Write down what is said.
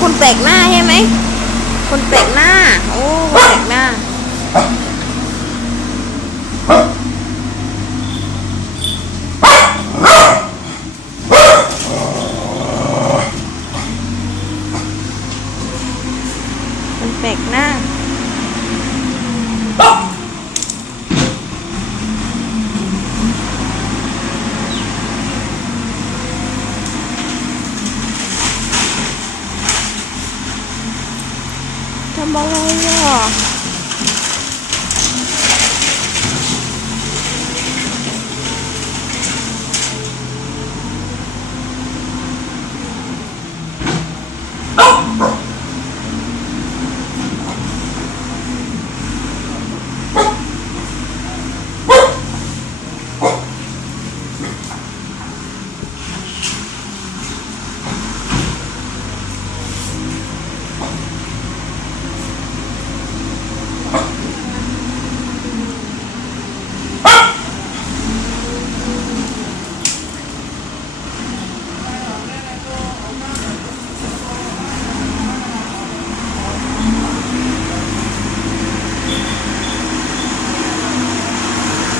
คนแปลกหน้าใช่ไหม คนแปลกหน้า โอ้ คนแปลกหน้าคนแปลกหน้า 上班来了